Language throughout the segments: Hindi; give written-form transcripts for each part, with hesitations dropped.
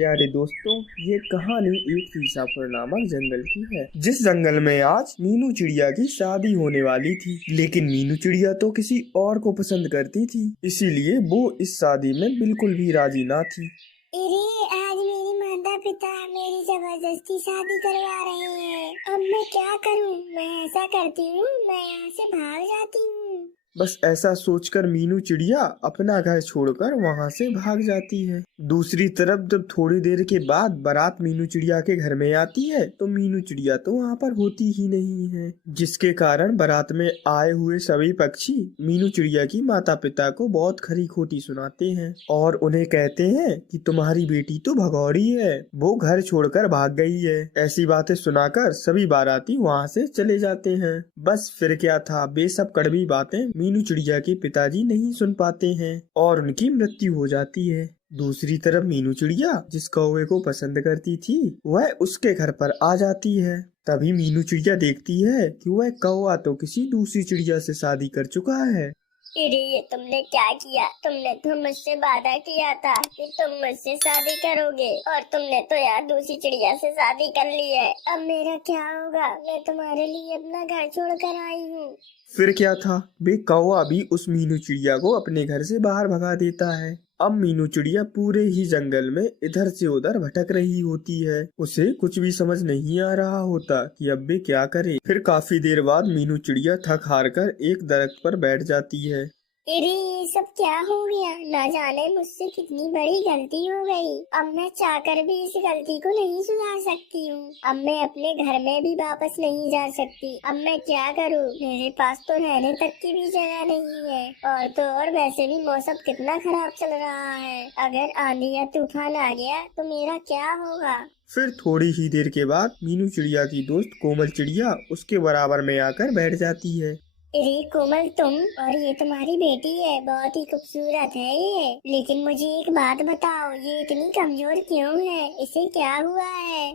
प्यारे दोस्तों, ये कहानी एक सीसापुर नामक जंगल की है। जिस जंगल में आज मीनू चिड़िया की शादी होने वाली थी, लेकिन मीनू चिड़िया तो किसी और को पसंद करती थी, इसीलिए वो इस शादी में बिल्कुल भी राजी ना थी। अरे आज मेरे माता पिता मेरी जबरदस्ती शादी करवा रहे हैं। अब मैं क्या करूं? मैं ऐसा करती हूँ, मैं यहाँ से भाग जाती हूँ। बस ऐसा सोचकर मीनू चिड़िया अपना घर छोड़कर वहाँ से भाग जाती है। दूसरी तरफ जब थोड़ी देर के बाद बारात मीनू चिड़िया के घर में आती है, तो मीनू चिड़िया तो वहाँ पर होती ही नहीं है, जिसके कारण बारात में आए हुए सभी पक्षी मीनू चिड़िया की माता पिता को बहुत खरी खोटी सुनाते हैं और उन्हें कहते हैं कि तुम्हारी बेटी तो भगौड़ी है, वो घर छोड़कर भाग गई है। ऐसी बातें सुनाकर सभी बाराती वहाँ से चले जाते हैं। बस फिर क्या था, बेशक कड़वी बातें मीनू चिड़िया के पिताजी नहीं सुन पाते हैं और उनकी मृत्यु हो जाती है। दूसरी तरफ मीनू चिड़िया जिस कौवे को पसंद करती थी, वह उसके घर पर आ जाती है। तभी मीनू चिड़िया देखती है कि वह कौवा तो किसी दूसरी चिड़िया से शादी कर चुका है। अरे ये तुमने क्या किया? तुमने तो मुझसे वादा किया था कि तुम मुझसे शादी करोगे और तुमने तो यार दूसरी चिड़िया से शादी कर ली है। अब मेरा क्या होगा? मैं तुम्हारे लिए अपना घर छोड़ कर आई हूँ। फिर क्या था, वे कौवा भी उस मीनू चिड़िया को अपने घर से बाहर भगा देता है। अब मीनू चिड़िया पूरे ही जंगल में इधर से उधर भटक रही होती है। उसे कुछ भी समझ नहीं आ रहा होता कि अब वे क्या करे। फिर काफी देर बाद मीनू चिड़िया थक हार कर एक दरख्त पर बैठ जाती है। अरे ये सब क्या हो गया? ना जाने मुझसे कितनी बड़ी गलती हो गई। अब मैं चाहकर भी इस गलती को नहीं सुधार सकती हूँ। अब मैं अपने घर में भी वापस नहीं जा सकती। अब मैं क्या करूँ? मेरे पास तो रहने तक की भी जगह नहीं है और तो और वैसे भी मौसम कितना खराब चल रहा है। अगर आंधी या तूफान आ गया तो मेरा क्या होगा? फिर थोड़ी ही देर के बाद मीनू चिड़िया की दोस्त कोमल चिड़िया उसके बराबर में आकर बैठ जाती है। अरे कोमल, तुम और ये तुम्हारी बेटी है, बहुत ही खूबसूरत है ये। लेकिन मुझे एक बात बताओ, ये इतनी कमजोर क्यों है? इसे क्या हुआ है?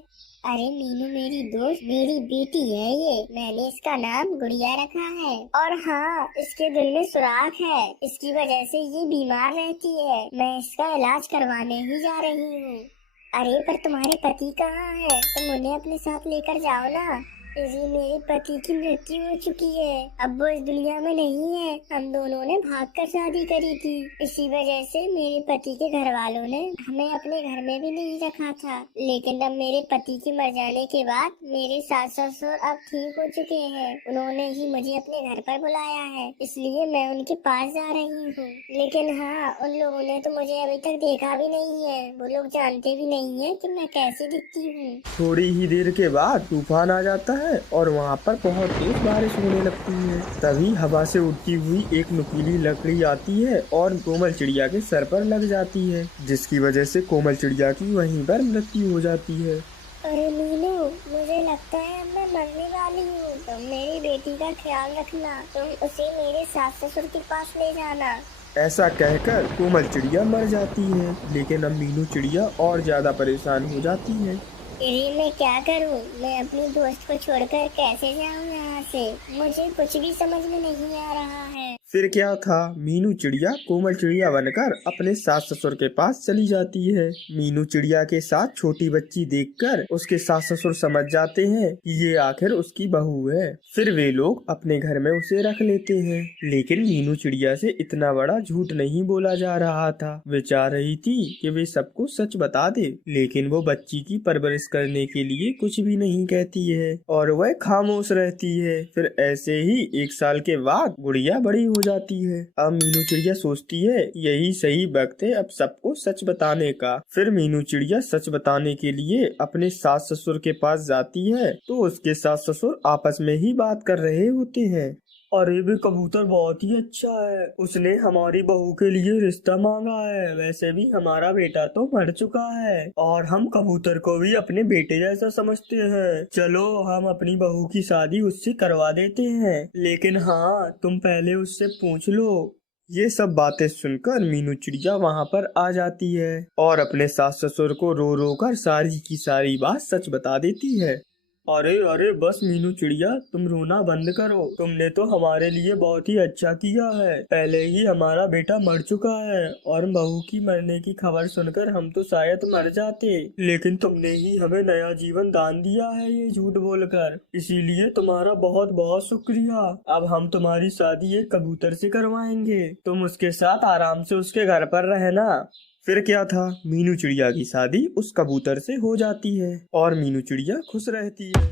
अरे मीनू मेरी दोस्त, मेरी बेटी है ये। मैंने इसका नाम गुड़िया रखा है और हाँ, इसके दिल में सुराख है। इसकी वजह से ये बीमार रहती है। मैं इसका इलाज करवाने ही जा रही हूँ। अरे पर तुम्हारे पति कहाँ है? तुम उन्हें अपने साथ लेकर जाओ ना। जी मेरे पति की मृत्यु हो चुकी है, अब वो इस दुनिया में नहीं है। हम दोनों ने भागकर शादी करी थी, इसी वजह से मेरे पति के घर वालों ने हमें अपने घर में भी नहीं रखा था। लेकिन अब मेरे पति के मर जाने के बाद मेरे सास ससुर अब ठीक हो चुके हैं। उन्होंने ही मुझे अपने घर पर बुलाया है, इसलिए मैं उनके पास जा रही हूँ। लेकिन हाँ, उन लोगों ने तो मुझे अभी तक देखा भी नहीं है। वो लोग जानते भी नहीं है कि मैं कैसी दिखती हूँ। थोड़ी ही देर के बाद तूफान आ जाता है और वहाँ पर बहुत तेज बारिश होने लगती है। तभी हवा से उड़ती हुई एक नुकीली लकड़ी आती है और कोमल चिड़िया के सर पर लग जाती है, जिसकी वजह से कोमल चिड़िया की वहीं पर मृत्यु हो जाती है। अरे मीनू, मुझे लगता है अब मैं मरने वाली हूँ। तुम मेरी बेटी का ख्याल रखना। तुम उसे मेरे सास ससुर के पास ले जाना। ऐसा कहकर कोमल चिड़िया मर जाती है, लेकिन अब मीनू चिड़िया और ज्यादा परेशान हो जाती है। अरे मैं क्या करूँ? मैं अपनी दोस्त को छोड़कर कैसे जाऊँ यहाँ से? मुझे कुछ भी समझ में नहीं आ रहा है। फिर क्या था, मीनू चिड़िया कोमल चिड़िया बनकर अपने सास ससुर के पास चली जाती है। मीनू चिड़िया के साथ छोटी बच्ची देखकर उसके सास ससुर समझ जाते हैं कि ये आखिर उसकी बहू है। फिर वे लोग अपने घर में उसे रख लेते हैं। लेकिन मीनू चिड़िया से इतना बड़ा झूठ नहीं बोला जा रहा था। वे चाह रही थी कि वे सबको सच बता दे, लेकिन वो बच्ची की परवरिश करने के लिए कुछ भी नहीं कहती है और वह खामोश रहती है। फिर ऐसे ही 1 साल के बाद गुड़िया बड़ी हो जाती है। अब मीनू चिड़िया सोचती है यही सही वक्त है अब सबको सच बताने का। फिर मीनू चिड़िया सच बताने के लिए अपने सास ससुर के पास जाती है, तो उसके सास ससुर आपस में ही बात कर रहे होते हैं। अरे भी कबूतर बहुत ही अच्छा है, उसने हमारी बहू के लिए रिश्ता मांगा है। वैसे भी हमारा बेटा तो मर चुका है और हम कबूतर को भी अपने बेटे जैसा समझते हैं। चलो हम अपनी बहू की शादी उससे करवा देते हैं, लेकिन हाँ, तुम पहले उससे पूछ लो। ये सब बातें सुनकर मीनू चिड़िया वहाँ पर आ जाती है और अपने सास ससुर को रो रो कर सारी की सारी बात सच बता देती है। अरे अरे बस मीनू चिड़िया, तुम रोना बंद करो। तुमने तो हमारे लिए बहुत ही अच्छा किया है। पहले ही हमारा बेटा मर चुका है और बहू की मरने की खबर सुनकर हम तो शायद मर जाते, लेकिन तुमने ही हमें नया जीवन दान दिया है ये झूठ बोलकर। इसीलिए तुम्हारा बहुत बहुत शुक्रिया। अब हम तुम्हारी शादी एक कबूतर से करवाएंगे, तुम उसके साथ आराम से उसके घर पर रहना। फिर क्या था, मीनू चिड़िया की शादी उस कबूतर से हो जाती है और मीनू चिड़िया खुश रहती है।